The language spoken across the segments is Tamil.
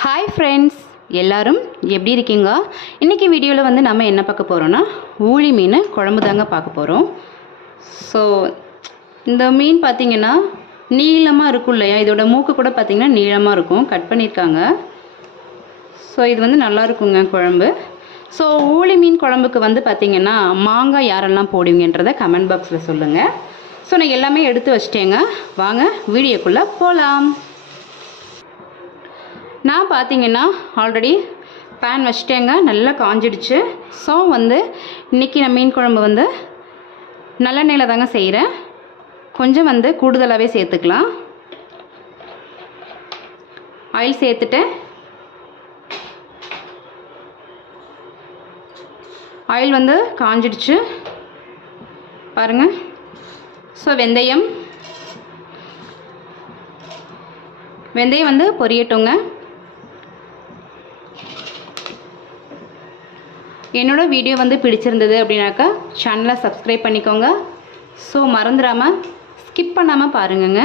ஹாய் ஃப்ரெண்ட்ஸ், எல்லாரும் எப்படி இருக்கீங்க? இன்றைக்கி வீடியோவில் வந்து நம்ம என்ன பார்க்க போகிறோன்னா ஊளி மீன் குழம்பு தாங்க பார்க்க போகிறோம். ஸோ இந்த மீன் பார்த்திங்கன்னா நீளமாக இருக்கும் இல்லையா, இதோட மூக்கு கூட பார்த்திங்கன்னா நீளமாக இருக்கும், கட் பண்ணியிருக்காங்க. ஸோ இது வந்து நல்லா இருக்குங்க குழம்பு. ஸோ ஊளி மீன் குழம்புக்கு வந்து பார்த்திங்கன்னா மாங்காய் யாரெல்லாம் போடுவீங்கன்றதை கமெண்ட் பாக்ஸில் சொல்லுங்கள். ஸோ நான் எல்லாமே எடுத்து வச்சிட்டேங்க, வாங்க வீடியோக்குள்ளே போகலாம். நான் பார்த்திங்கன்னா ஆல்ரெடி பேன் வச்சிட்டேங்க, நல்லா காஞ்சிடுச்சு. ஸோ வந்து இன்றைக்கி நான் மீன் குழம்பு வந்து நல்லெண்ணெயில் தாங்க செய்கிறேன். கொஞ்சம் வந்து கூடுதலாகவே சேர்த்துக்கலாம். ஆயில் சேர்த்துட்டேன். ஆயில் வந்து காஞ்சிடுச்சு பாருங்கள். ஸோ வெந்தயம் வந்து பொரியட்டுங்க. என்னோடய வீடியோ வந்து பிடிச்சிருந்தது அப்படின்னாக்கா சேனலை சப்ஸ்கிரைப் பண்ணிக்கோங்க. ஸோ மறந்துடாமல் ஸ்கிப் பண்ணாமல் பாருங்கங்க.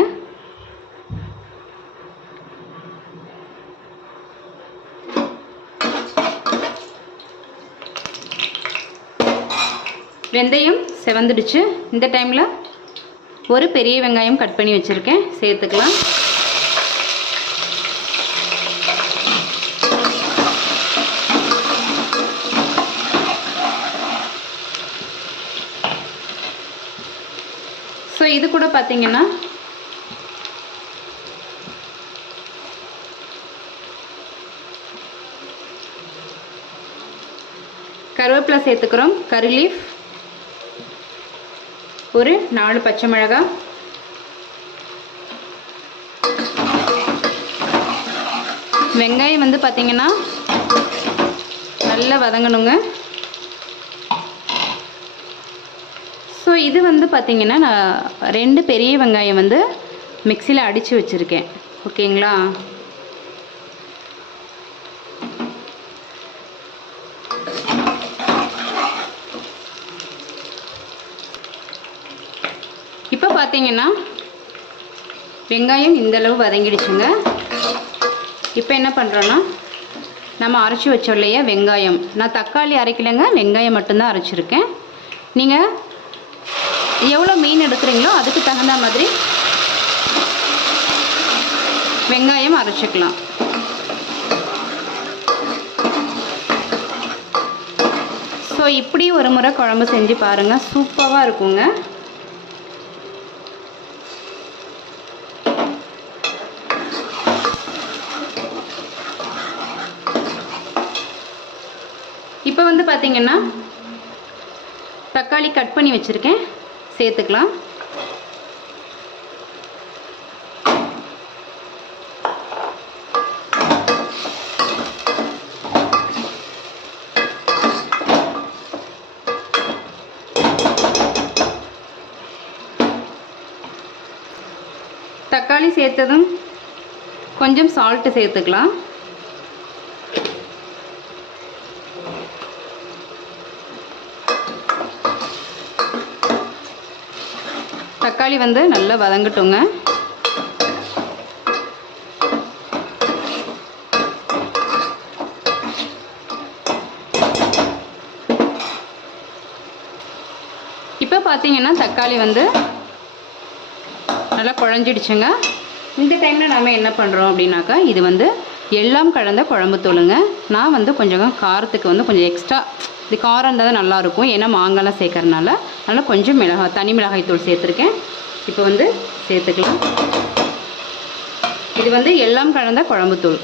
வெந்தயம் செவந்துடுச்சு. இந்த டைமில் ஒரு பெரிய வெங்காயம் கட் பண்ணி வச்சுருக்கேன், சேர்த்துக்கலாம். ஸோ இது கூட பார்த்திங்கன்னா கருவேப்பிலை சேர்த்துக்கிறோம், கறி லீஃப், ஒரு 4 பச்சை மிளகாய், வெங்காயம் வந்து பார்த்திங்கன்னா நல்லா வதங்கணுங்க. ஸோ இது வந்து பார்த்திங்கன்னா நான் 2 பெரிய வெங்காயம் வந்து மிக்சியில் அடித்து வச்சுருக்கேன், ஓகேங்களா? இப்போ பார்த்திங்கன்னா வெங்காயம் இந்தளவு வதங்கிடுச்சுங்க. இப்போ என்ன பண்ணுறோன்னா நம்ம அரைச்சி வச்சோம் இல்லையா வெங்காயம், நான் தக்காளி அரைக்கலைங்க, வெங்காயம் மட்டும்தான் அரைச்சிருக்கேன். நீங்கள் எவ்வளோ மீன் எடுக்கிறீங்களோ அதுக்கு தகுந்த மாதிரி வெங்காயம் அரைச்சிக்கலாம். ஸோ இப்படி ஒரு முறை குழம்பு செஞ்சு பாருங்கள், சூப்பராக இருக்குங்க. இப்போ வந்து பார்த்திங்கன்னா தக்காளி கட் பண்ணி வச்சுருக்கேன், சேர்த்துக்கலாம். தக்காளி சேர்த்ததும் கொஞ்சம் சால்ட்டு சேர்த்துக்கலாம். தக்காளி வந்து நல்லா வதங்கட்டுங்க. இப்போ பார்த்தீங்கன்னா தக்காளி வந்து நல்லா குழஞ்சிடுச்சுங்க. இந்த டைமில் நம்ம என்ன பண்ணுறோம் அப்படின்னாக்கா, இது வந்து எல்லாம் கலந்த குழம்பு தூளுங்க. நான் வந்து கொஞ்சம் காரத்துக்கு வந்து கொஞ்சம் எக்ஸ்ட்ரா, இது காரம் இருந்தால் தான் நல்லாயிருக்கும், ஏன்னா மாங்காய்லாம் சேர்க்கறதுனால அதனால் கொஞ்சம் தனி மிளகாய் தூள் சேர்த்துருக்கேன். இப்போ வந்து சேர்த்துக்கலாம். இது வந்து எல்லாம் கலந்த குழம்பு தூள்.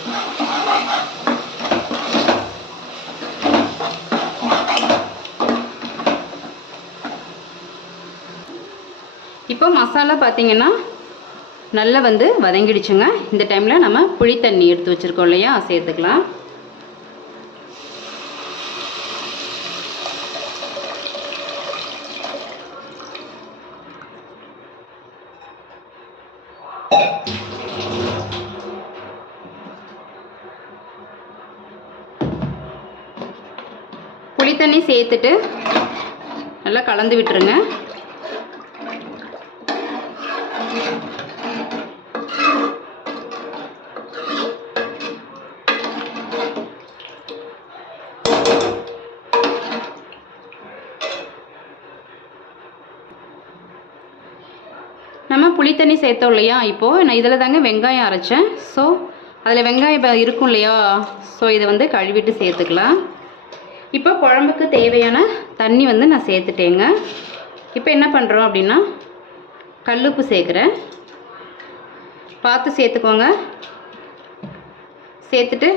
இப்போ மசாலா பார்த்திங்கன்னா நல்லா வந்து வதங்கிடுச்சுங்க. இந்த டைமில் நம்ம புளி தண்ணி எடுத்து வச்சுருக்கோம் இல்லையா, சேர்த்துக்கலாம். புளி தண்ணி சேர்த்துட்டு நல்லா கலந்து விட்டுருங்க. தண்ணி சேர்த்தோம் இல்லையா, இப்போது நான் இதில் தாங்க வெங்காயம் அரைச்சேன். ஸோ அதில் வெங்காயம் இருக்கும் இல்லையா, ஸோ இதை வந்து கழுவிட்டு சேர்த்துக்கலாம். இப்போ குழம்புக்கு தேவையான தண்ணி வந்து நான் சேர்த்துட்டேங்க. இப்போ என்ன பண்ணுறோம் அப்படின்னா கல்லுப்பு சேர்க்குறேன். பார்த்து சேர்த்துக்கோங்க. சேர்த்துட்டு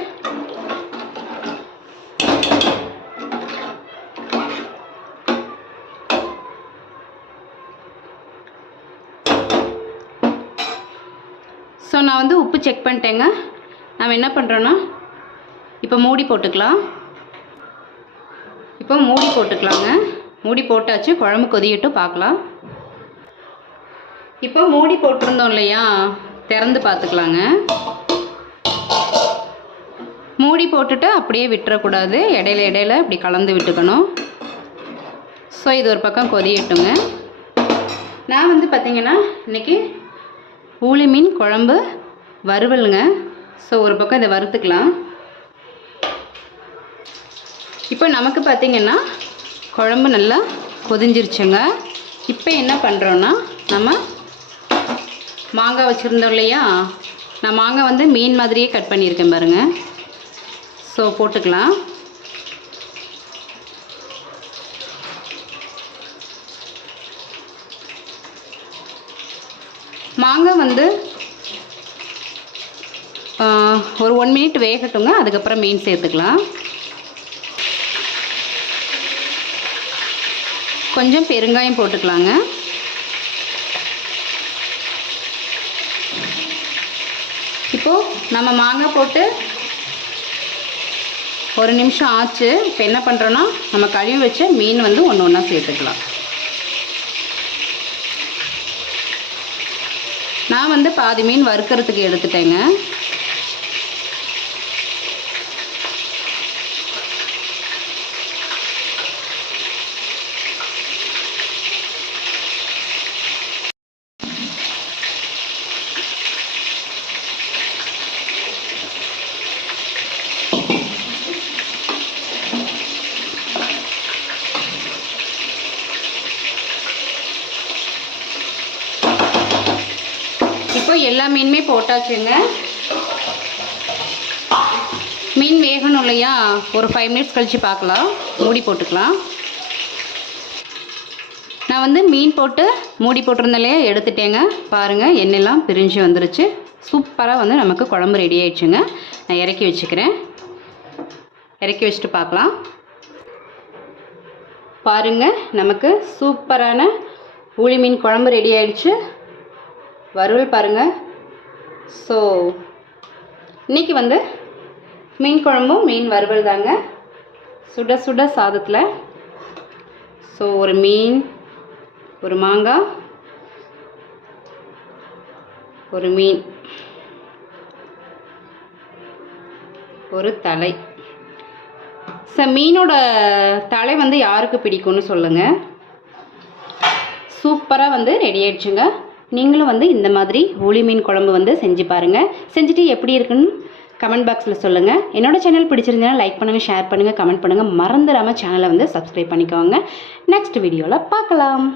ஸோ நான் வந்து உப்பு செக் பண்ணிட்டேங்க. நம்ம என்ன பண்ணுறோன்னா இப்போ மூடி போட்டுக்கலாம். இப்போ மூடி போட்டுக்கலாங்க. மூடி போட்டாச்சு. குழம்பு கொதியட்டும், பார்க்கலாம். இப்போ மூடி போட்டிருந்தோம் இல்லையா, திறந்து பார்த்துக்கலாங்க. மூடி போட்டுட்டு அப்படியே விட்டுறக்கூடாது, இடையில இப்படி கலந்து விட்டுக்கணும். ஸோ இது ஒரு பக்கம் கொதியட்டுங்க. நான் வந்து பார்த்திங்கன்னா இன்றைக்கி ஊளி மீன் குழம்பு வறுவலுங்க. ஸோ ஒரு பக்கம் இதை வறுத்துக்கலாம். இப்போ நமக்கு பார்த்திங்கன்னா குழம்பு நல்லா கொதிஞ்சிருச்சுங்க. இப்போ என்ன பண்ணுறோன்னா நம்ம மாங்காய் வச்சுருந்தோம் இல்லையா, நான் மாங்காய் வந்து மீன் மாதிரியே கட் பண்ணியிருக்கேன் பாருங்கள். ஸோ போட்டுக்கலாம். மாங்காய் வந்து ஒரு 1 மினிட் வேகட்டுங்க. அதுக்கப்புறம் மீன் சேர்த்துக்கலாம். கொஞ்சம் பெருங்காயம் போட்டுக்கலாங்க. இப்போது நம்ம மாங்காய் போட்டு 1 நிமிஷம் ஆச்சு. இப்போ என்ன பண்ணுறோன்னா நம்ம கழுவி வச்ச மீன் வந்து ஒன்று ஒன்றா சேர்த்துக்கலாம். நான் வந்து பாதி மீன் வறுக்கிறதுக்கு எடுத்துட்டேங்க. இப்போ எல்லா மீனுமே போட்டாச்சுங்க. மீன் வேகணும் இல்லையா, ஒரு 5 மினிட்ஸ் கழித்து பார்க்கலாம். மூடி போட்டுக்கலாம். நான் வந்து மீன் போட்டு மூடி போட்டிருந்தாலே எடுத்துட்டேங்க. பாருங்கள், எண்ணெயெல்லாம் பிரிஞ்சு வந்துருச்சு. சூப்பராக வந்து நமக்கு குழம்பு ரெடி ஆயிடுச்சுங்க. நான் இறக்கி வச்சுக்கிறேன். இறக்கி வச்சுட்டு பார்க்கலாம். பாருங்கள், நமக்கு சூப்பரான ஊளி மீன் குழம்பு ரெடி ஆயிடுச்சு. வறுவல் பாருங்கள். ஸோ இன்றைக்கி வந்து மீன் குழம்பும் மீன் வறுவல் தாங்க, சுட சுட சாதத்தில். ஸோ ஒரு மீன், ஒரு மாங்காய், ஒரு மீன், ஒரு தலை. மீனோட தலை வந்து யாருக்கு பிடிக்கும்னு சொல்லுங்கள். சூப்பராக வந்து ரெடி ஆயிடுச்சுங்க. நீங்களும் வந்து இந்த மாதிரி ஊளி மீன் குழம்பு வந்து செஞ்சு பாருங்கள். செஞ்சுட்டு எப்படி இருக்குன்னு கமெண்ட் பாக்ஸில் சொல்லுங்கள். என்னோடய சேனல் பிடிச்சிருந்தீங்கன்னா லைக் பண்ணுங்கள், ஷேர் பண்ணுங்கள், கமெண்ட் பண்ணுங்கள். மறந்துடாமல் சேனலை வந்து சப்ஸ்கிரைப் பண்ணிக்கோங்க. நெக்ஸ்ட் வீடியோவில் பார்க்கலாம்.